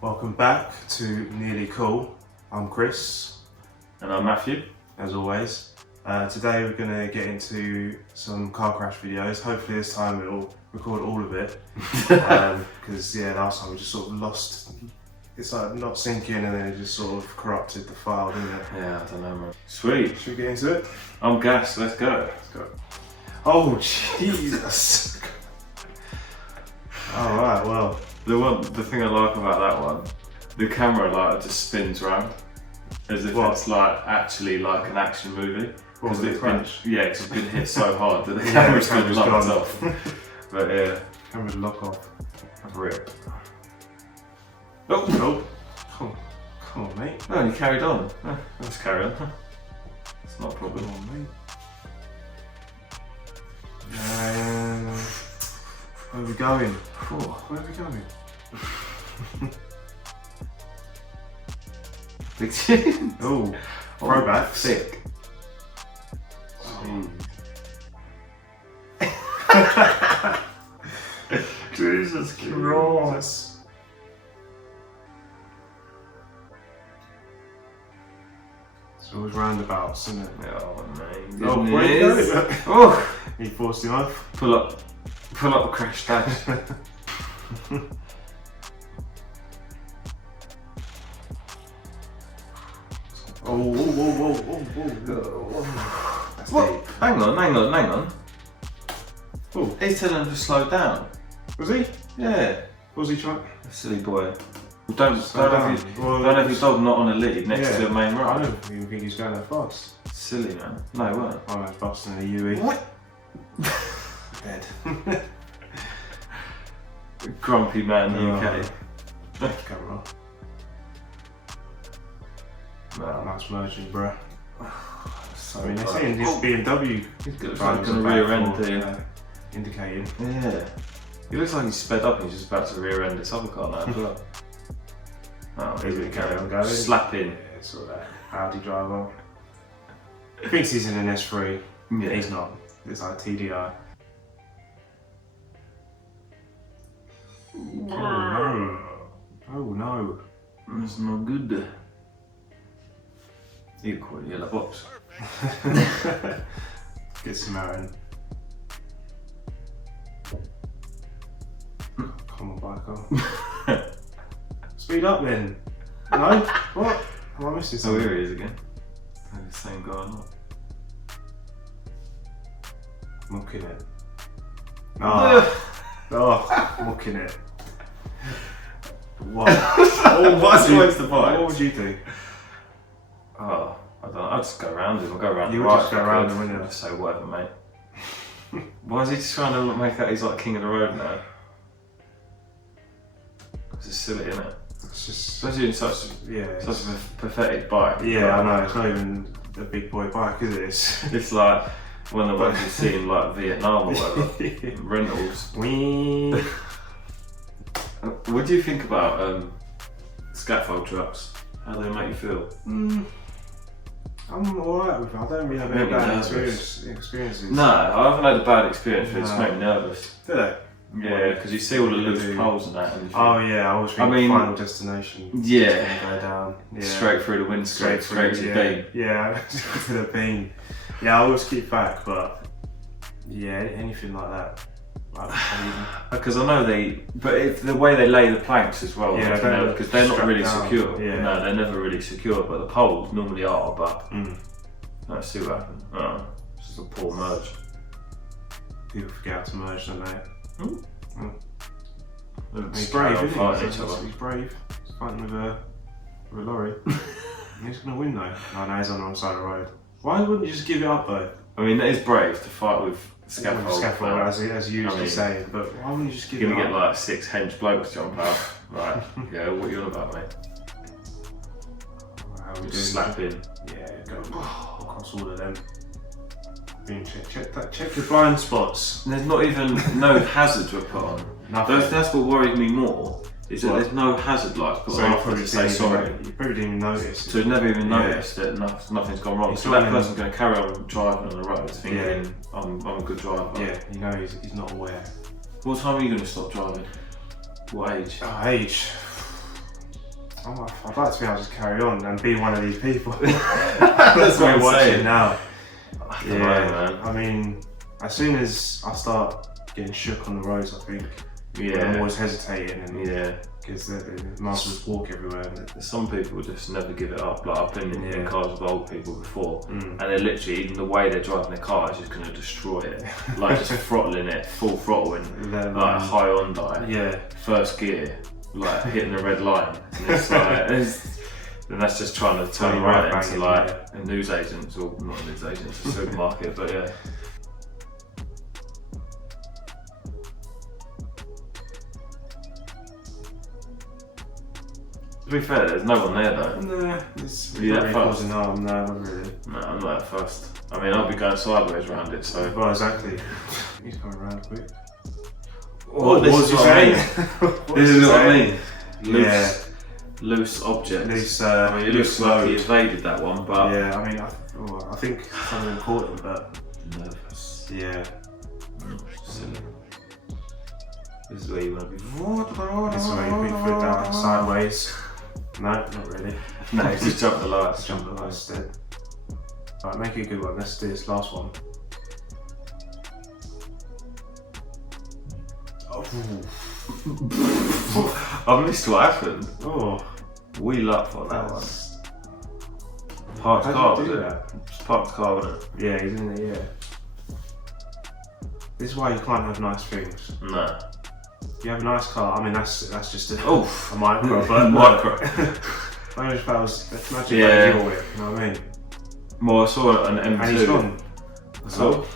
Welcome back to Nearly Cool. I'm Chris. And I'm Matthew. As always. Today we're going to get into some car crash videos. Hopefully this time it'll record all of it. Because last time we just sort of lost. It's like not syncing and then it just sort of corrupted the file, didn't it? Yeah, I don't know, man. Sweet. Should we get into it? I'm gassed, let's go. Let's go. Oh, Jesus. Alright, well. The thing I like about that one, the camera like just spins round. As if it's like actually like an action movie. Because it's been, it's been hit so hard that the camera's been locked off. But yeah. Camera's lock off. Rip. Oh, no. Come on, mate. No, you carried on. Let's carry on. It's not a problem. Come on, mate. Where are we going? Where are we going? Big tune. Oh, throwback. Sick. Jesus Christ. It's always roundabouts, isn't it? Oh, mate. Oh, where are you going? Oh! You forced him off? Pull up a crash dash. Oh. That's What? deep. Hang on. Oh, he's telling him to slow down. Was he? Yeah. What was he trying? Silly boy. Don't down. have your dog not on a lead next to a main I road. don't even think he's going that fast. Silly, man. No, he weren't. Oh, that's busting a UE. What? Dead. Grumpy man UK. Camera. No. Nice merging, bruh. So I mean, they're saying this BMW he's got drivers a are rear bad end for, here. indicating. Yeah. He looks like he's sped up and he's just about to rear end this other car now as well. Oh, He's gonna carry on going. Slap in. Yeah, it's all that Audi driver. Thinks he's in an S3. Yeah. He's not. It's like TDI. Oh no. Oh no. That's not good. You call it yellow box. Get some out in. Come on, biker. Speed up then. No? What? Am I missing Oh, something? here he is again. The same guy or not. Mucking it. Oh, mucking it. What? What's the point? What would you do? Oh, I don't know. I'd just go around him. I'll go around You the would right. just go around him, wouldn't you? I'd just say whatever, mate. Why is he just trying to make out he's like king of the road now? It's just silly, isn't it? It's just. Especially in such a pathetic bike. Yeah, I know. It's not even a big boy bike, is it? It's like one of the ones you see in like Vietnam or whatever. Rentals. Wee. What do you think about scaffold trucks? How do they make you feel? I'm alright with it. I don't really have any Make me bad nervous. experiences. No, I haven't had a bad experience, but it's No. made me nervous. Do they? Yeah, because you see all the What do loose you do? poles and that. And you think, Oh yeah, I always think I mean, Final Destination. yeah. It's gonna go down. Yeah. Straight through the windscreen, straight to the beam. Yeah, to the beam. Yeah, I always keep back, but yeah, anything like that. Like, Because I know but it's the way they lay the planks as well, Yeah, because they're not strapped really down. secure. Yeah. No, they're never really secure, but the poles normally are, but let's see what happens. Oh, it's just a poor merge. People forget how to merge, don't they? They're He's straight brave, on isn't fighting he? each other. He's brave. He's fighting with a lorry. He's gonna win though. No, he's on the wrong side of the road. Why wouldn't you just give it up though? I mean, that is brave to fight with scaffold. Scaffold, as you usually say, but why wouldn't you just give it You're up? gonna get like 6 hench blokes jump out. Right, yeah, what are you on about, mate? How we doing? Just slap in. Yeah, go across all of them. Check the blind spots. There's not even no hazards were put on. Nothing. That's what worries me more. Is that there's no hazard lights put So on you after probably to say sorry. You probably didn't even notice. So you've never even Yeah. noticed that nothing's gone wrong. It's So not that even- person's going to carry on driving on the road thinking, Yeah. I'm a good driver. Yeah, you know he's not aware. What time are you going to stop driving? What age? Age. I'd like to be able to just carry on and be one of these people. That's what I'm saying now. I don't know, man. I mean, as soon as I start getting shook on the roads, I think I'm always hesitating and because the muscles walk everywhere. Some people just never give it up. Like I've been in cars with old people before, and they're literally, even the way they're driving their car is just going to destroy it. Like just throttling it, full throttling, like high on first gear, like hitting the red line. And it's like, and that's just trying to turn right into like a newsagents, or not a newsagent, it's a supermarket, but yeah. To be fair, there's no one there though. No, it's Are you that fast? No, not really. No, I'm not that fast. I mean, I'll be going sideways around it, so. Well, exactly. He's coming around quick. This is what I mean. This is what I mean. Loose objects. Loose, I mean, it looks like he evaded that one, but. Yeah, I mean, I think something important, but. Nervous. Yeah. Silly. This is where you want to be. This is where you put your foot down sideways. No, not really. No, just jump the lights. Jump the lights instead. Alright, make it a good one. Let's do this last one. I missed what happened. Oh, Wheel up on that one. Parked car, was it? Just parked car, wasn't it? yeah, he's in there, yeah. This is why you can't have nice things. No. You have a nice car, I mean, that's just a My micro, but micro. imagine if that was, imagine if that was your whip, you know what I mean? Well, I saw an M2. And he's gone. So,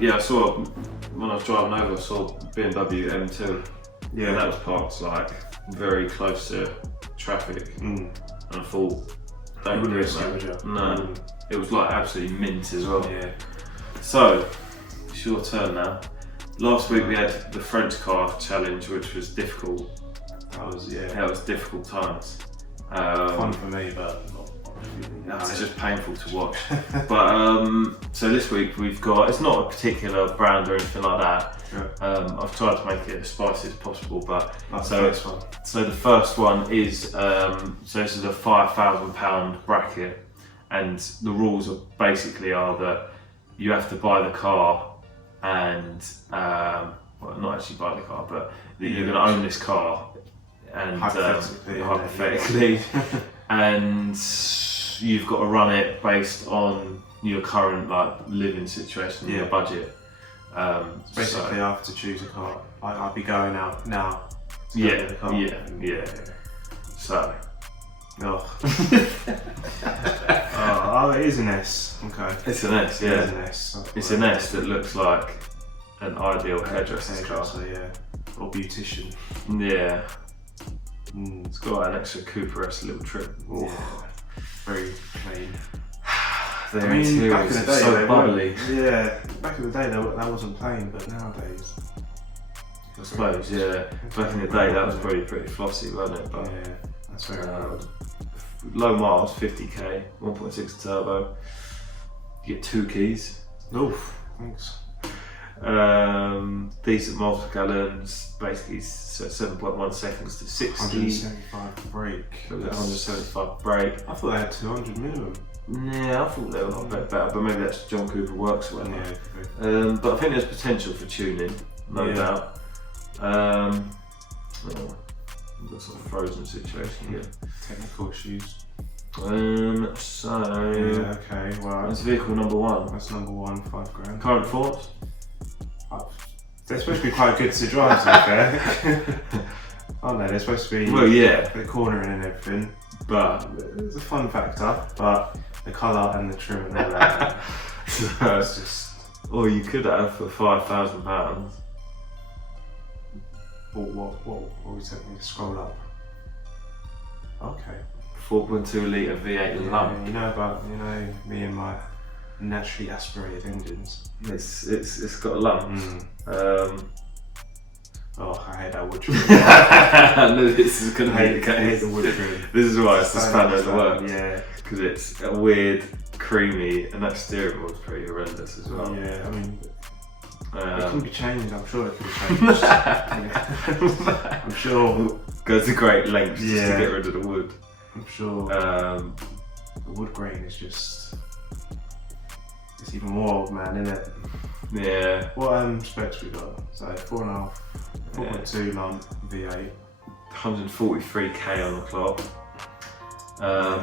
yeah, I saw when I was driving over. I saw BMW M2. Yeah, and that was parked like very close to traffic, and I thought, don't do that. No, it was like absolutely mint as well. Yeah. So, it's your turn now. Last week we had the French car challenge, which was difficult. That was difficult times. Fun for me, but it's just painful to watch. But so this week we've got, it's not a particular brand or anything like that. Yeah. I've tried to make it as spicy as possible, but that's so the first one. So the first one is so this is a £5,000 bracket, and the rules are that you have to buy the car and well, not actually buy the car, but that you're going to own this car, and hypothetically, and you've got to run it based on your current like living situation, your budget. Basically, I have to choose a car. I'll be going out now. Yeah. So. Oh, it is an S. Okay. It's an S, yeah. It is an S. It's an S that looks like an ideal hairdresser's car. Yeah. Or beautician. Yeah. It's got an extra Cooper-esque little trim. Yeah. Very plain. The interior is so bubbly. Yeah. Back in the day, that wasn't plain, but nowadays. I suppose, yeah. Back in the day, that was pretty flossy, wasn't it? But, yeah. That's very good. Low miles, 50k, 1.6 turbo. You get 2 keys. Oof, thanks. Decent miles per gallons, basically 7.1 seconds to 60. 175 brake. 175 brake. I thought they had 200 minimum. Yeah, I thought they were a bit better, but maybe that's John Cooper works well. Yeah. But I think there's potential for tuning, no doubt. We've got sort of frozen situation here. Technical issues. So yeah, okay, well, that's vehicle number 1. That's number 1, £5,000. Current thoughts? They're supposed to be quite good to drive, to be fair. Aren't they? They're supposed to be. Well, yeah. The cornering and everything, but it's a fun factor. But the colour and the trim and all that. So it's just. Or you could have for £5,000. What are we taking? Scroll up. Okay. 4.2 litre V8 lump. You know me and my naturally aspirated engines. It's got a lump. I hate that wood trim. I knew this is going to be the case. I hate the wood trim. This is why it's the spanner of the works. Yeah. Because it's a weird, creamy, and that steering wheel's pretty horrendous as well. Yeah, I mean, It can be changed, I'm sure it can be changed. Yeah. I'm sure. Go to great lengths just to Yeah. get rid of the wood. I'm sure. The wood grain is just. It's even more old man, isn't it? Yeah. What specs we got? So 4.5, 4.2 lump V8. 143k on the clock.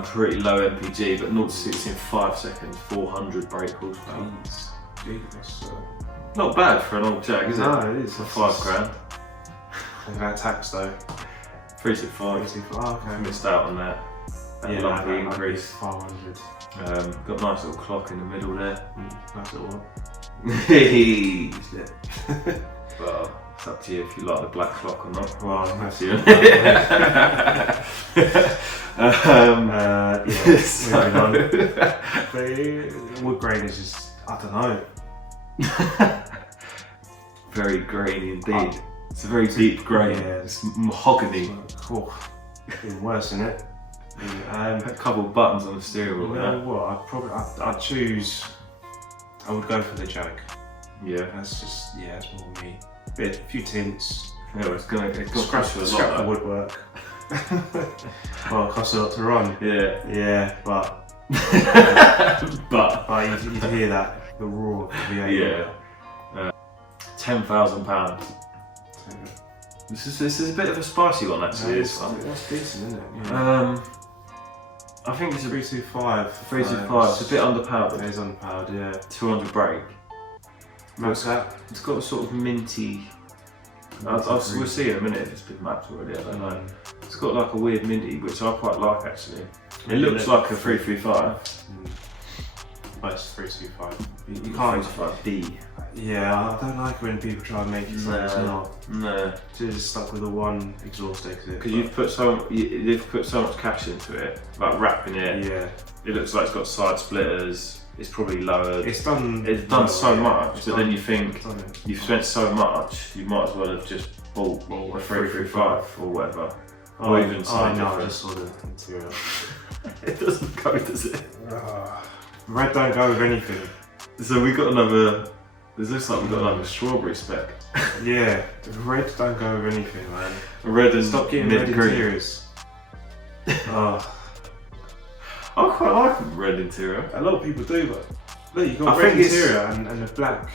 Pretty low MPG, but 0 to 60 in 5 seconds, 400 brake horsepower. Jesus. Not bad for an old Jag, is it? No, it is. For $5,000. Look at that tax though. 365. Oh, okay. Missed out on that. That lumpy increase. 500. Got a nice little clock in the middle there. Nice little one. Well, it's up to you if you like the black clock or not. Well, that's Yeah. Yes. Moving on. The wood grain is just, I don't know. Very grainy indeed. It's a very deep grain. Yeah. It's mahogany. Cool. Even worse, isn't it? A couple of buttons on the steering wheel. You know what? I'd choose. I would go for the Jag. Yeah. That's just, that's more me. A few tints. Yeah, it's gonna Scrap cost you a lot. the though. woodwork. Well, it costs a lot to run. Yeah. Yeah, but But you hear that, the roar of the V8. yeah. £10,000. This is a bit of a spicy one actually. This one. That's decent, isn't it? Yeah. I think it's a 325. 325. It's a bit underpowered. It is underpowered, yeah. 200 brake. What's that? It's got a sort of minty. We'll see in a minute if it's been mapped already. I don't know. It's got like a weird minty, which I quite like actually. It looks like a 335. But it's 325. You Can't can't. D. Yeah, I don't like when people try and make it so it's not. No. Just stuck with the one exhaust exit. Because they've put so much cash into it, like wrapping it. Yeah. It looks like it's got side splitters. It's probably lowered. It's done so much, it's but done- then you think it's done it. you've spent so much, you might as well have just bought a 335 or whatever, or even something no, I different. just saw the material. It doesn't go, does it? Red don't go with anything. So we got another. This looks like we've got another strawberry spec. Yeah, red don't go with anything, man. Red and Stop getting mid red green. interiors. Oh, I quite like red interior. a lot of people do, but look, you got I red think it's- interior and the black.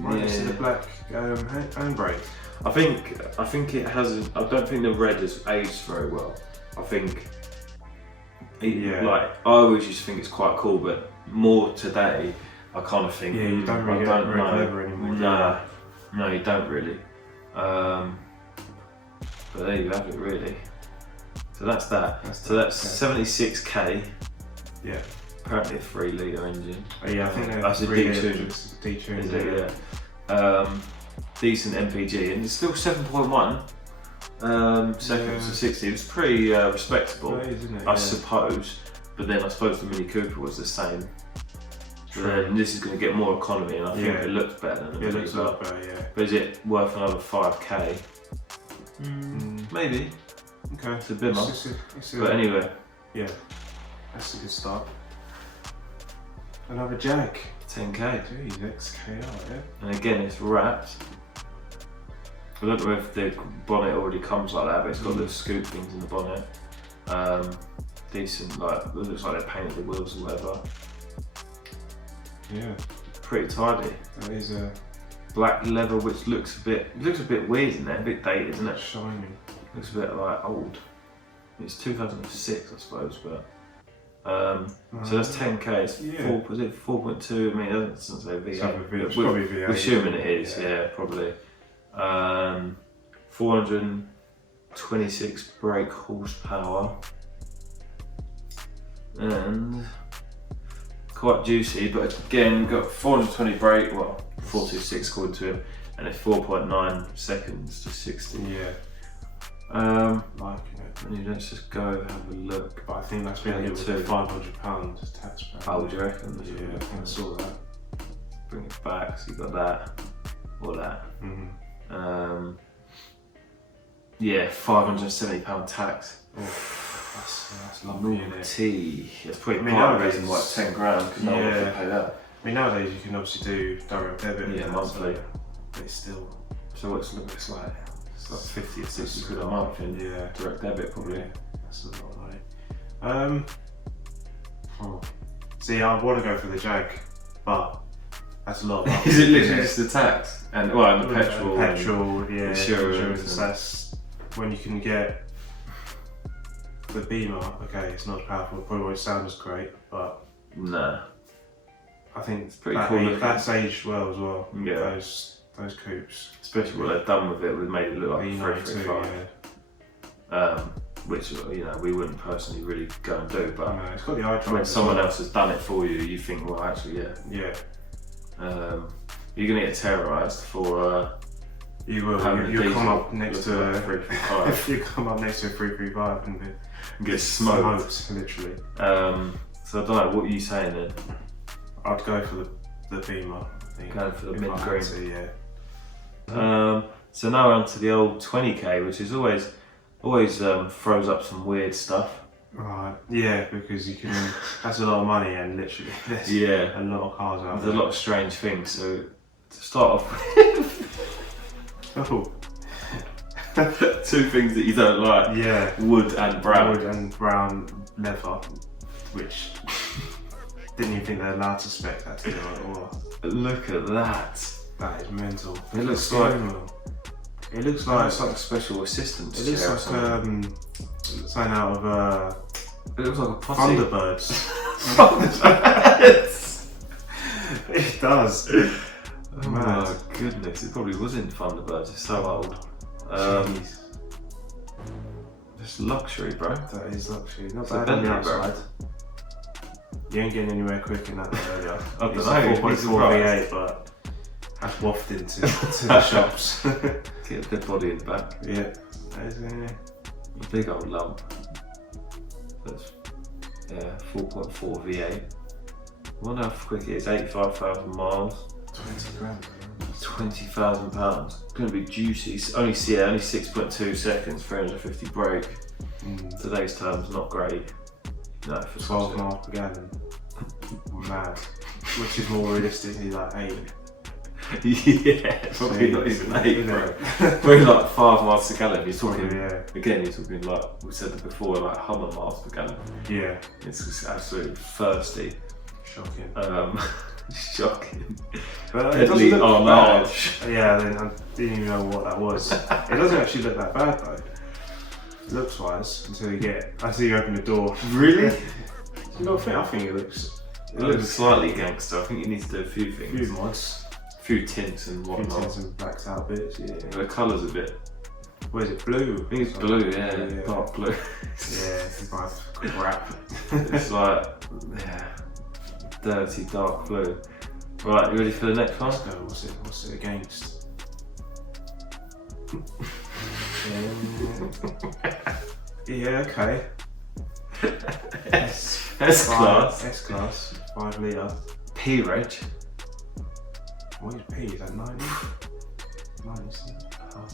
Right next to the black handbrake. I think it hasn't. I don't think the red has aged very well. I think. Like I always used to think it's quite cool, but more today, I kind of think. Yeah, you don't really I get red know. leather anymore. No, you don't really. But there you have it, really. So that's that. So that's 76k. Yeah. Apparently a 3 litre engine. Yeah, I think That's a detuned. Is it? Yeah. Decent MPG, and it's still 7.1 seconds to 60. It's pretty respectable, Isn't it? I suppose. But then I suppose the Mini Cooper was the same. So then this is going to get more economy, and I think it looks better than the It Mini. looks a lot better, yeah. But is it worth another 5k? Maybe. Okay. It's a bit much. It's But anyway, yeah, that's a good start. Another Jag. 10k. Jeez, XKR, yeah. And again, it's wrapped. I don't know if the bonnet already comes like that, but it's got little scoop things in the bonnet. Decent, like it looks like they painted the wheels or whatever. Yeah, Pretty tidy. that is a Black leather, which looks a bit weird in there, a bit dated, isn't it? shiny. Looks a bit like old. It's 2006, I suppose, but. So that's 10k. It's Yeah. 4.2? I mean, it doesn't say V8. It's probably V8. We're assuming it is, yeah, probably. 426 brake horsepower. And quite juicy, but again, got 420 brake, well, 426 according to him, and it's 4.9 seconds to 60. Yeah, liking it. And let's just go have a look. But I think that's been hit with a £500 tax back. Oh, do you reckon? Yeah, I think I saw that. Bring it back, so you got that, or that. Yeah, £570 tax. That's lovely, isn't it? Naughty. That's probably I mean, part of the nowadays reason why it's 10 grand, because no one can pay that. I mean, nowadays you can obviously do direct debit. Yeah, monthly. But it's still. So it's like 50 or 60 quid a month in direct debit probably. Yeah, that's a lot of money. See, I want to go for the Jag, but that's a lot of money. Is it literally just the tax and the petrol? Insurance. That's when you can get the Beamer. Okay, it's not as powerful. Probably won't sound as great, but nah. I think it's pretty cool. That's aged well as well. Yeah. Those coupes. Especially what they've done with it, we've made it look like a 335. Which we wouldn't personally really go and do, but it's got the iDrive. When someone else has done it for you, you think, well, actually, yeah. You're gonna get terrorised for. You will. You come up next to a 335. If you come up next to a 335 and get smoked, literally. So I don't know. What are you saying then? I'd go for the Beamer. I think. Go for the mint green. Yeah. So now we're on to the old 20k, which is always throws up some weird stuff. Right. Yeah, because you can. That's a lot of money, and literally, there's a lot of cars out there. There's a lot of strange things. So to start off with, two things that you don't like. Yeah. Wood and brown. Wood and brown leather, which didn't even think they're allowed to spec that to do it. Or look at that. That is mental. It looks like. It looks like a special assistance. It looks like something out of it looks like a posse. Thunderbirds. It does. Oh my goodness! It probably was in Thunderbirds. It's so old. Just luxury, bro. That is luxury. Not it's bad on the outside. You ain't getting anywhere quick in that earlier. I don't know. 4.4 V8, but that's wafted to the shops. Get a dead body in the back. Yeah. A big old lump. That's 4.4 V8. I wonder how quick it is. 85,000 miles. 20 grand. £20,000. It's going to be juicy. Only 6.2 seconds. 350 brake. Today's terms not great. No, for 12 miles per gallon. Mad. Which is more realistically like 8. Yeah, probably not even 8, bro. Probably like 5 miles per gallon. You're talking, again, you're talking like, we said it before, like Hummer miles per gallon. Yeah. It's just absolutely thirsty. Shocking. Shocking. But it Deadly doesn't look bad. Yeah, then I didn't even know what that was. It doesn't actually look that bad though. Looks wise, until you open the door. Really? You don't think? I think it looks slightly gangster. I think you need to do a few things. A few mods. A few tints and whatnot. A few tints and blacked out bits, yeah. The colour's a bit. What is it, blue? I think it's blue, yeah. Dark blue. Yeah, it's like crap. It's like, dirty dark blue. Right, you ready for the next one? Let's go. What's it against? Yeah, okay. S-Class. S-Class, 5 litre. P-Reg. What is P? Is that 90? 90?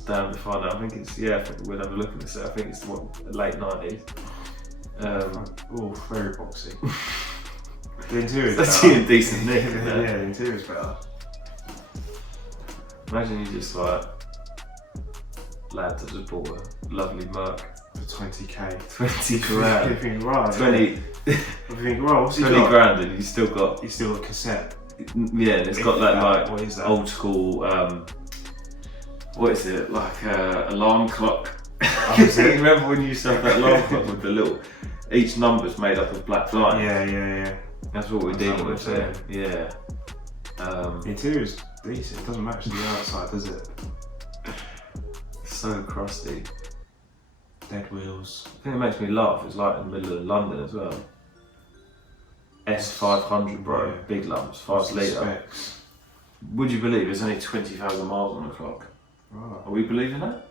Damn if I know. I think it's, I think we'll have a look at this. I think it's the late 90s. Very boxy. The interior's That's better. a decent nick. Yeah, the interior's better. Imagine you just like, lad that just bought a lovely Merc. For 20k. 20 grand. You think, right. 20. You think, right, what's 20 grand and you still got cassette. Yeah, and it's got that like what is that? old school, what is it, like alarm clock. Remember when you used to have that alarm clock with the little, each number's made up of black lines? Yeah. That's what we're dealing with there. Yeah. The interior's decent, it doesn't match the outside, does it? So crusty. Dead wheels. I think it makes me laugh, it's like in the middle of London as well. S500 bro, big lumps, 5 litre. Would you believe there's only 20,000 miles on the clock? Right. Are we believing that?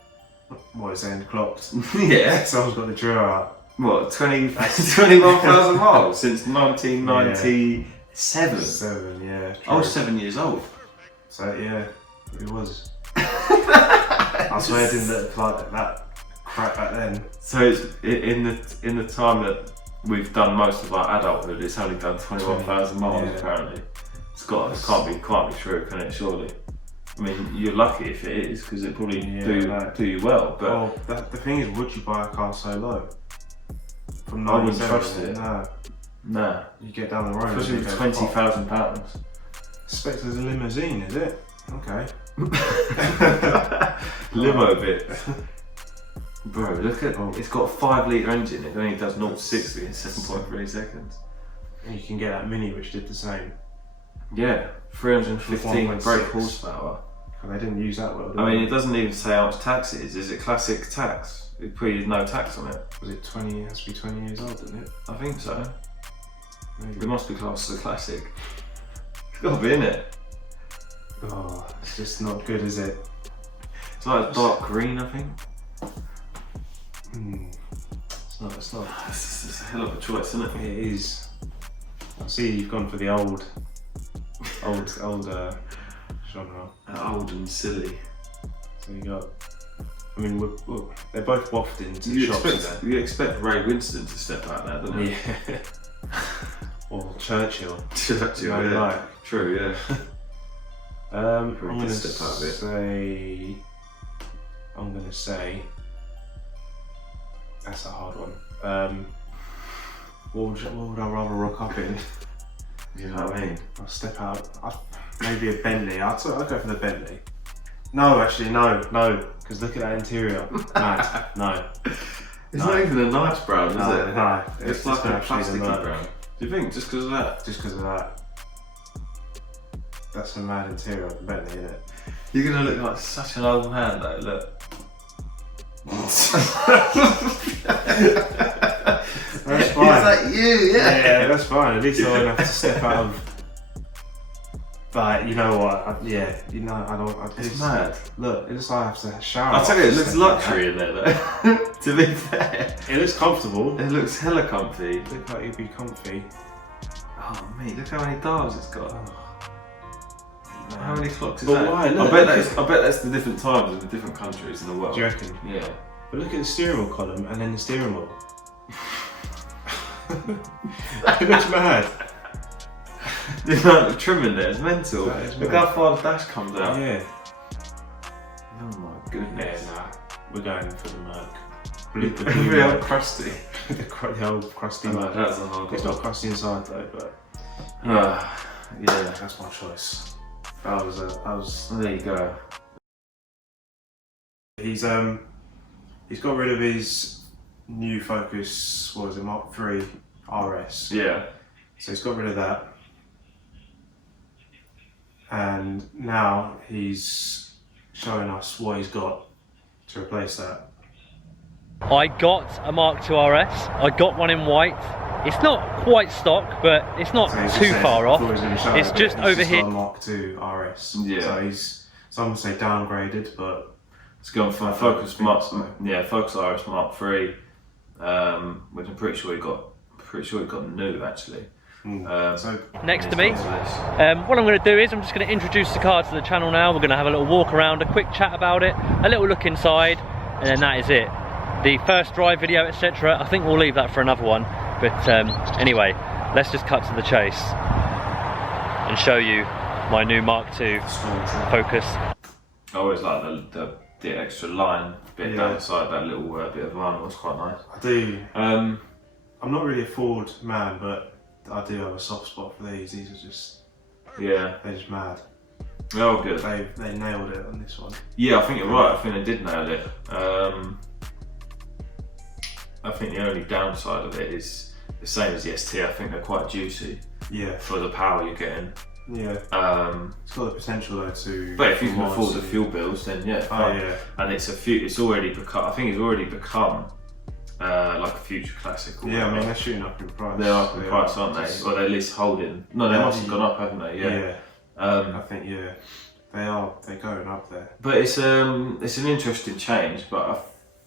What, it's end clocked? Yeah. Someone's got the drill out. What, 21,000 miles since 1997? 7, yeah. True. I was 7 years old. So yeah, it was. I swear it didn't look like that crap back then. So it's in the time that we've done most of our adulthood, it's only done 21,000 miles apparently. It's can't be true, can it? Surely. I mean, you're lucky if it is, because it probably do you well. But well, the thing is, would you buy a car so low? From I wouldn't trust it. No. Nah. You get down the road. Especially with £20,000. Expect as a limousine, is it? Okay. Limo bit. Bro, look at it's got a 5 litre engine. It only does 0 to 60 in 7.3 seconds. And you can get that Mini, which did the same. Yeah, 315 1.6. brake horsepower. They didn't use that well, did I mean, they? it doesn't even say how much tax it is. Is it classic tax? It probably no tax on it. Was it 20? It has to be 20 years old, didn't it? I think so. Maybe. It must be classed as a classic. It's got to be in it. Oh, it's just not good, is it? It's like dark green, I think. It's not. It's a hell of a choice, isn't it? It is. I see you've gone for the old genre. Old and silly. So you got. I mean, they're both wafted into the shops. You expect Ray Winston to step out there, don't you? Yeah. Or Churchill. Churchill, yeah. Like. True, yeah. I'm Probably gonna step out of it. say. That's a hard one. What would I rather rock up in? You know what I mean? I'll step out. Maybe a Bentley. I'll go for the Bentley. No, actually, no. Because look at that interior. Mad. No. It's not even a nice brown, is it? No. It's like a plasticky brown. brown. Do you think? Just because of that? Just because of that. That's a mad interior of the Bentley, isn't it? You're going to look like such an old man, though. Look. That's fine. Is that you? Yeah, that's fine. At least I won't have to step out of. But you know what? I don't. It's mad. Look, it looks like I have to shower. I'll tell you, it looks luxury in there, though. To be fair. It looks comfortable. It looks hella comfy. It looks like you'd be comfy. Oh, mate, look how many dials it's got. How many clocks is But that? why? Look, I bet that's the different times in the different countries in the world. Do you reckon? Yeah. But look at the steering wheel column and then the steering wheel. It looks mad. The amount of trim in there is mental. Look mad. how far the dash comes out. Yeah. Oh my goodness. Yeah, nah. We're going for the Merc. Really old crusty. the old crusty Merc. That's a hard It's one. not crusty inside though, but Yeah, that's my choice. I was. there you go. He's got rid of his new Focus. What was it, Mark III RS? Yeah. So he's got rid of that, and now he's showing us what he's got to replace that. I got a Mark II RS. I got one in white. It's not quite stock, but it's not too far off. It's just over here. Got a Mark II RS. Yeah. So he's some would say downgraded, but It's gone from Focus RS Mark III, which I'm pretty sure he got new actually. so Next to me. What I'm going to do is I'm just going to introduce the car to the channel now. We're going to have a little walk around, a quick chat about it, a little look inside, and then that is it. The first drive video, etc. I think we'll leave that for another one. But anyway, let's just cut to the chase and show you my new Mark II Focus. I always like the extra line bit down the side, that little bit of vinyl. That's quite nice. I do. Um, I'm not really a Ford man, but I do have a soft spot for these. These are just, yeah. they're just mad. Oh, good. They nailed it on this one. Yeah, I think you're right. I think they did nail it. I think the only downside of it is the same as the ST. I think they're quite juicy. Yeah. For the power you're getting. Yeah. It's got the potential though to. But if you can afford the fuel bills, then yeah. Oh yeah. And it's already become. I think it's already become like a future classic. Yeah, I mean they're shooting up in price. They're up in price, aren't they? Or they're at least holding. No, they must have gone up, haven't they? Yeah. I think they are. They're going up there. But it's an interesting change. But I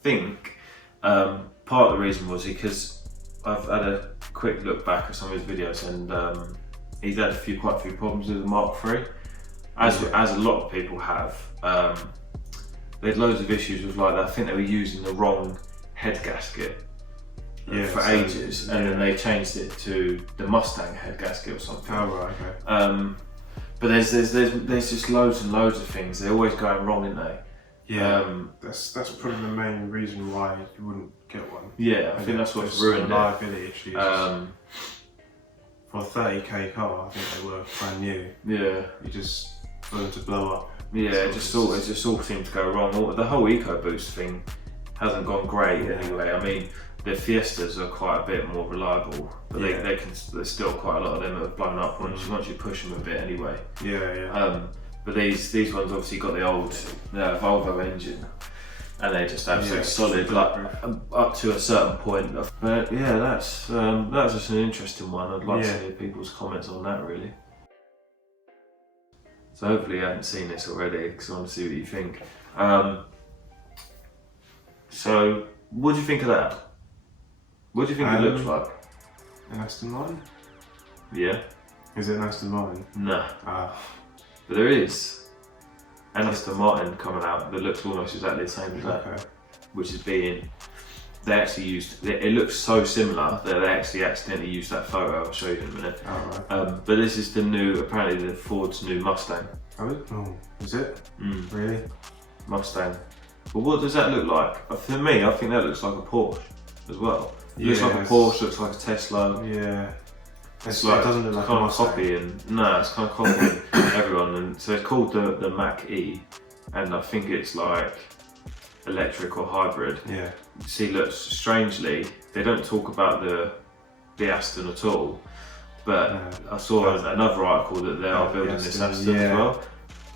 think part of the reason was because I've had a quick look back at some of his videos, and he's had quite a few problems with the Mark III, as a lot of people have. They had loads of issues with like that. I think they were using the wrong head gasket for ages, and then they changed it to the Mustang head gasket or something. Oh right, okay. But there's just loads and loads of things. They're always going wrong, aren't they? Yeah, that's probably the main reason why you wouldn't get one. Yeah, I think that's what's ruined it. Liability issues. For a 30k car, I think they were brand new. Yeah. You just for them to blow up. Yeah, it just all seemed to go wrong. The whole EcoBoost thing hasn't gone great anyway. I mean, the Fiestas are quite a bit more reliable, but there's still quite a lot of them that have blown up once you push them a bit anyway. Yeah. But these ones obviously got the old Volvo engine, and they're just absolutely solid, like up to a certain point. But yeah, that's just an interesting one. I'd like to hear people's comments on that really. So hopefully you haven't seen this already, because I want to see what you think. So what do you think of that? What do you think it looks like? An Aston Martin? Yeah. Is it an Aston Martin? No. Ah. But there is an Aston Martin coming out that looks almost exactly the same as that. Okay. Which is being, they actually used, it looks so similar that they actually accidentally used that photo. I'll show you in a minute. Oh, right. But this is the new, apparently the Ford's new Mustang. Oh, is it? Really? Mustang. But what does that look like? For me, I think that looks like a Porsche as well. It looks like a Porsche, looks like a Tesla. Yeah. It's like, it doesn't look like kind a of Mustang. copying. No, it's kind of copying everyone. And so it's called the Mach-E, and I think it's like electric or hybrid. Yeah. See, look, strangely, they don't talk about the Aston at all. But I saw another article that they are building this Aston as well.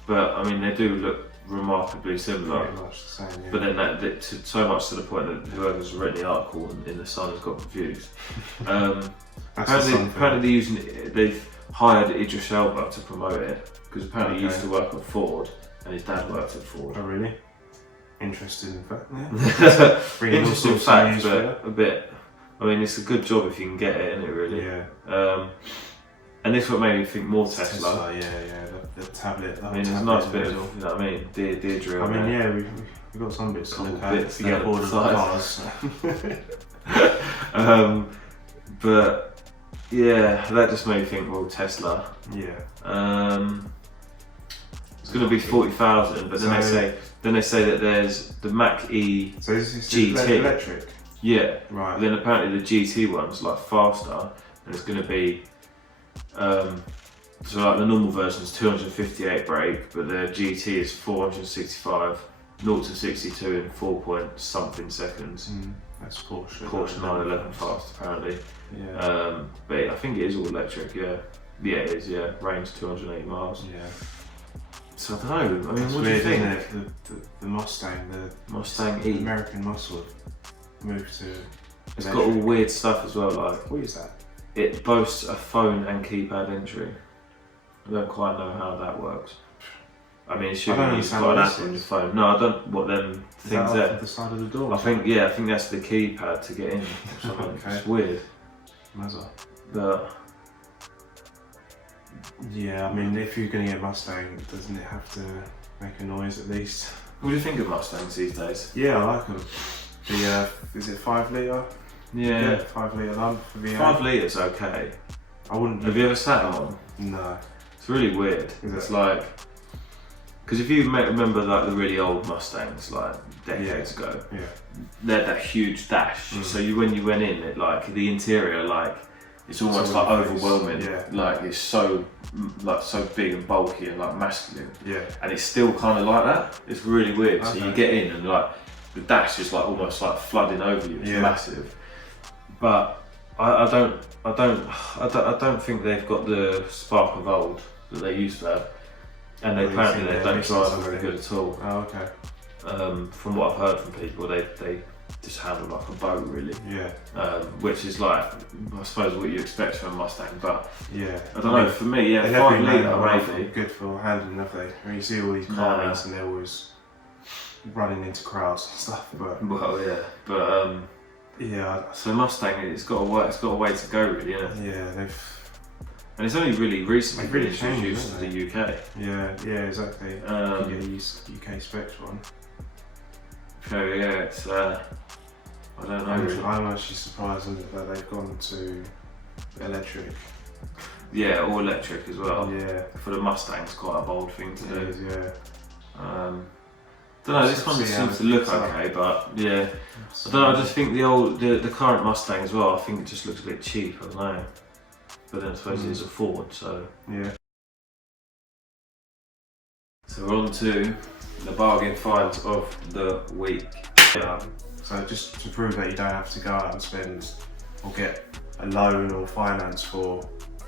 But I mean, they do look remarkably similar. Pretty much the same, yeah. But then that so much to the point that whoever's written the article in the Sun has got confused. Apparently they've hired Idris Elba to promote it, because apparently he used to work at Ford and his dad worked at Ford. Oh really? Interesting fact. Yeah. Interesting fact, but a bit. I mean, it's a good job if you can get it, isn't it? Really. Yeah. And this what made me think more Tesla. Yeah. The tablet. I mean, it's a nice bit of, you know what I mean? Deirdre. I mean, yeah, we've got some bits to look at if you get bored of the cars. But yeah, that just made me think, well, Tesla. Yeah. It's going to be 40,000, but then they say that there's the Mach-E So this is GT. electric. Yeah. Right. But then apparently the GT one's like faster, and it's going to be so like the normal version is 258 brake, but the GT is 465, 0 to 62 in 4 point something seconds. That's Porsche. Porsche 911 fast apparently. Yeah. But I think it is all electric. Yeah. Yeah, it is. Yeah. Range 280 miles. Yeah. So I don't know. I mean, It's what do you weird, think? isn't it? The Mustang, the Mustang E. American muscle moved to. It's got all weird stuff as well. Like What is that? it boasts a phone and keypad entry. I don't quite know how that works. I mean, it should I don't be you've understand got an what app this on your is. phone. No, I don't. What them Is things that there? off the side of the door? I think that's the keypad to get in. Or something. Okay. It's weird. Mazza. But Yeah, I mean, if you're going to get a Mustang, doesn't it have to make a noise at least? what do you think of Mustangs these days? Yeah, I like them. The is it 5 litre? Yeah. 5 litre lump for V8. 5 litres okay. I wouldn't. Have you ever sat on one? No. It's really weird. Is It's it? like, because if you remember like the really old Mustangs, like decades ago, Yeah. they had that huge dash. So when you went in, it like the interior, like it's almost all like in the face. overwhelming. Yeah. Like it's so big and bulky and like masculine, Yeah. and it's still kind of like that. It's really weird. So you Okay. get in and like the dash is like almost like flooding over you. It's massive. But I don't think they've got the spark of old that they used to have, and Well, apparently you they think don't they're missing drive very something. good at all. Oh, okay. From what I've heard from people, they just handle like a boat really, Yeah. which is like I suppose what you expect from a Mustang. But Yeah. I don't know. For me, yeah, They 5 have been litre maybe. good for handling, have they? I mean, you see all these car meets and they're always running into crowds and stuff. But Well, yeah, but yeah, so Mustang, it's got a way to go really, isn't it? yeah, they've And it's only really recently They've really been changed, introduced to haven't the UK. yeah, exactly. You get a UK specs one. So yeah, it's I don't know. Really. I'm actually surprised that they've gone to electric. Yeah, all electric as well. Yeah. For the Mustang, it's quite a bold thing to do. It is, yeah. Don't know, this one seems to look okay, but yeah. I don't know, I just think the current Mustang as well, I think it just looks a bit cheap, I don't know. But then I suppose it is a Ford, so. Yeah. So we're on to the bargain finds of the week. So just to prove that you don't have to go out and spend or get a loan or finance for,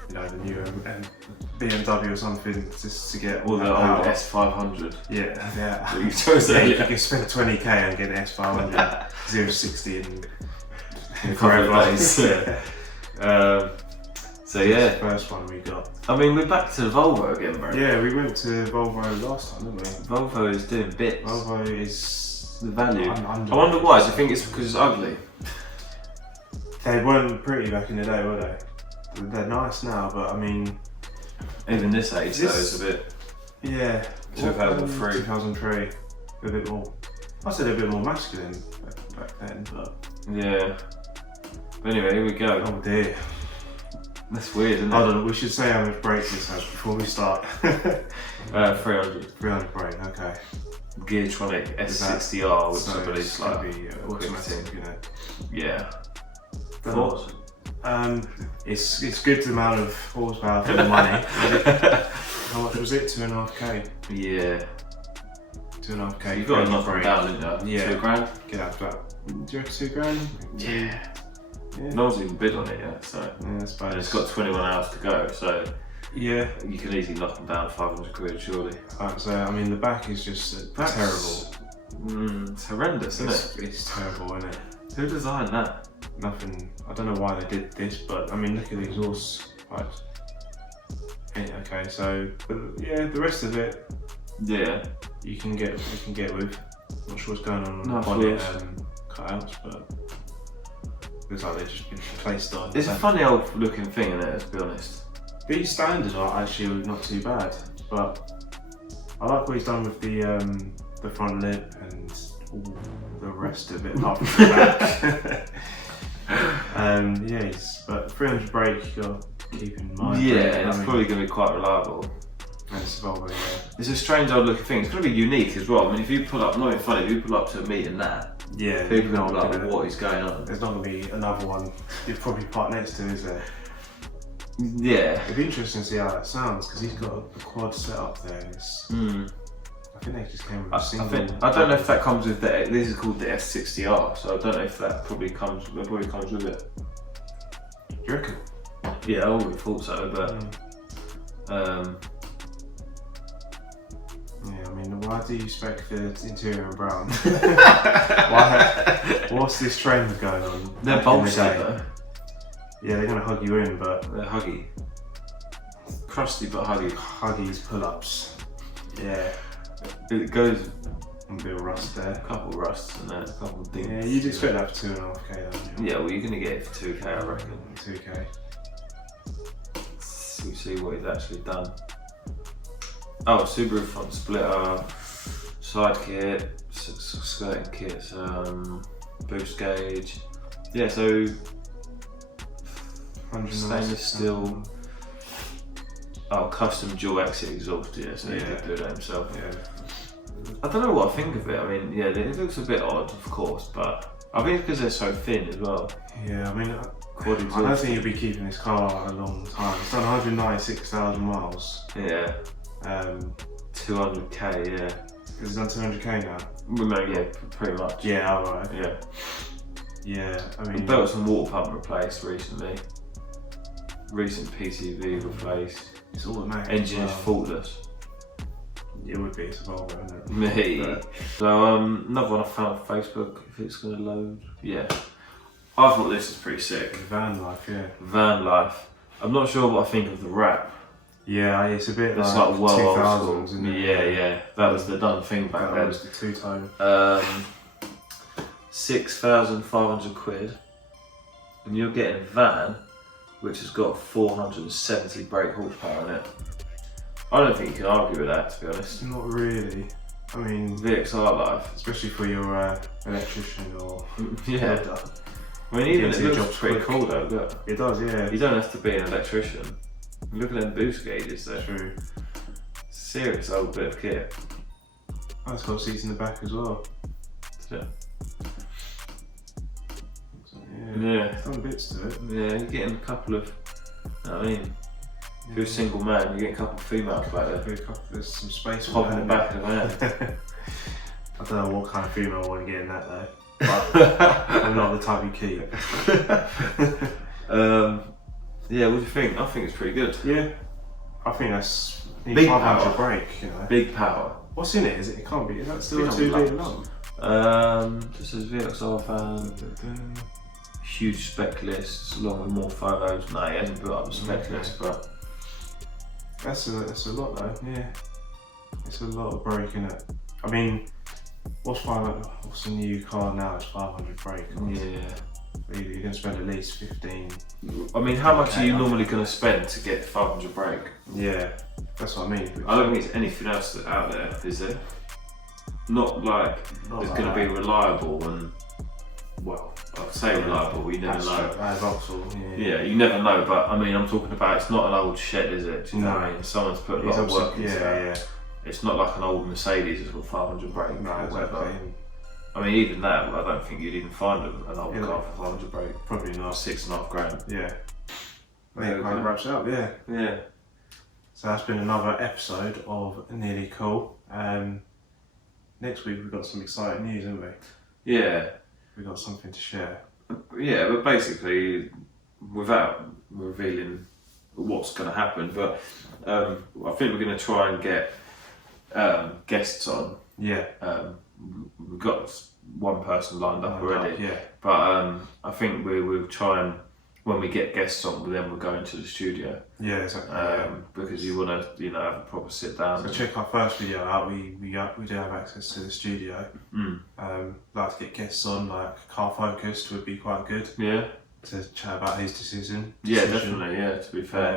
you know, the new BMW or something, just to get Or the old S500. Yeah, yeah. That you chose Yeah, earlier. you can spend 20k and get an S500, 0-60 in a couple of days. Yeah. So yeah. That's the first one we got. I mean, we're back to the Volvo again, bro. Yeah, we went to Volvo last time, didn't we? Volvo is doing bits. Volvo is The value. under- I wonder why. Do you think it's because it's ugly? They weren't pretty back in the day, were they? They're nice now, but I mean, Even this age, though, is a bit. yeah. 2003. 2003. A bit more. I said a bit more masculine back then, but. Yeah. But anyway, here we go. Oh dear. That's weird, isn't it? I don't know, we should say how much brake this has before we start. 300. 300 brake, okay. Geartronic S60R, which I believe is it's like gonna be automatic, you know. Yeah. Don't Thoughts? It's good amount of horsepower for the money. How much was it? 2.5k. Yeah. 2.5k. You got to knock them down, didn't you? Yeah. 2 grand? Get out about. Do you reckon 2 grand? Yeah. Yeah. No one's even bid on it yet, so. Yeah, I suppose. And it's got 21 hours to go, so Yeah. you can easily knock them down 500 quid, surely. So I mean, the back is just terrible. It's horrendous, isn't it? It's terrible, isn't it? Who designed that? Nothing. I don't know why they did this, but I mean, look at the exhaust pipes. Okay, so yeah, the rest of it Yeah. you can get with. Not sure what's going on No, the body of course. cutouts, but looks like they've just been placed on. It's a funny old looking thing, isn't it, let's be honest. These standards are actually not too bad, but I like what he's done with the front lip and all the rest of it apart from the back. Yeah, but 300 brake you got to keep in mind. Yeah, I it's mean, probably going to be quite reliable. and it's Volvo, yeah. It's a strange old looking thing. It's going to be unique as well. I mean, if you pull up, not even funny, if you pull up to a meet and that, Yeah, people are not going to be gonna- like, what is going on? There's not going to be another one you'd probably park next to, is there? Yeah. It'd be interesting to see how that sounds because he's got a quad set up there. I think they just came with a single. I don't know if that comes with the. This is called the S60R, so I don't know if that probably comes. That probably comes with it. Do you reckon? Yeah, I would have thought so, but Yeah, I mean, why do you spec the interior in brown? What's this trend going on? they're back in the bolsy day? though. Yeah, they're gonna hug you in, but They're huggy, crusty but huggy. Huggies pull-ups. Yeah, It goes a bit of rust there. a couple rusts and then a couple of things. Yeah, you'd expect that for 2.5k, don't you? Yeah, well, you're gonna get it for 2k, I reckon. 2k. We see what he's actually done. Oh, Subaru front splitter, side kit, skirting kits, boost gauge. Yeah, so stainless steel. Oh, custom dual exit exhaust. Yeah, so he did do that himself. Yeah. I don't know what I think of it. I mean, yeah, it looks a bit odd, of course, but I think it's because they're so thin as well. Yeah, I mean, Quad I don't exhaust. think you'd be keeping this car a long time. It's done 196,000 miles. Yeah, 200k. Yeah, It's done 200k now. well, no, yeah, pretty much. Yeah, alright. Yeah. Yeah, I The mean, belts and water pump replaced recently. Recent PCV replaced. it's automatic. Engine as is well. faultless. It would be, it's a Volvo, isn't it? Me. But- So another one I found on Facebook. If it's gonna load, yeah. I thought this was pretty sick. Van life, yeah. Van life. I'm not sure what I think of the wrap. Yeah, it's a bit It's like, like well old 2000s, school. isn't it? Yeah. That was the done thing back That then. was the two-tone. 6,500 quid, and you're getting a van which has got 470 brake horsepower in it. I don't think you can argue with that, to be honest. Not really. I mean, VXR life. especially for your electrician or Yeah. welder. I mean, even Gets it your looks jobs pretty quick. cool though. Look, It does, yeah. you don't have to be an electrician. Look at them boost gauges there. True. Serious old bit of kit. Oh, it's got seats in the back as well. Yeah. Yeah. Some bits to it. Yeah, you're getting a couple of, you know what I mean, if you're a single man, you're getting a couple of females back there. There's some space for Pop in the back of the van. I don't know what kind of female I want to get in that though. But I'm not the type you keep. Yeah, what do you think? I think it's pretty good. Yeah. I think that's Big 500 power. brake, you know. Big power. What's in it? It can't be. Is that still a Big 2 litre lumps. lump? Just says VXR fan, huge spec list, along with more photos. No, he hasn't put up a spec list, but That's a lot though. Yeah. It's a lot of brake in it. I mean, what's a new car now? It's 500 brake. yeah. You're going to spend at least 15. I mean, how much are you normally going to spend to get 500 brake? Yeah, that's what I mean. I don't think there's anything else out there, is there? Not like it's going to be reliable and, well, I'd say reliable, but you never know. Vauxhall, Yeah, you never know, but I mean, I'm talking about, it's not an old shed, is it? Do you know what I mean? Someone's put a lot of work into that. Yeah. It's not like an old Mercedes that's got 500 brake. No, or exactly. whatever. I mean, even that, I don't think you'd even find an old car for 500 brake. Probably not. 6.5 grand. Yeah. I think Yeah, it kind of wraps it up, yeah. Yeah. So that's been another episode of Nearly Cool. Next week we've got some exciting news, haven't we? Yeah. We've got something to share. Yeah, but basically, without revealing what's going to happen, but I think we're going to try and get guests on. Yeah. We've got one person lined up already, Yeah. but I think we'll try and, when we get guests on, then we'll go into the studio. Yeah, exactly. Because you want to, have a proper sit down. So check our first video out. We do have access to the studio. Like to get guests on, like car focused would be quite good. Yeah. To chat about his decision. Yeah, definitely. Yeah, to be fair.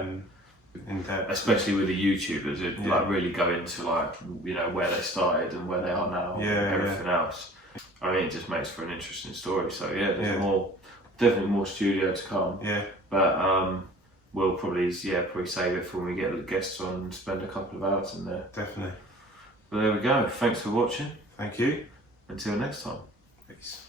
In depth. Especially with the YouTubers, who like really go into like where they started and where they are now, and everything else. I mean, it just makes for an interesting story. So yeah, there's definitely more studio to come. Yeah. But we'll probably save it for when we get the guests on and spend a couple of hours in there. Definitely. But there we go. Thanks for watching. Thank you. Until next time. Peace.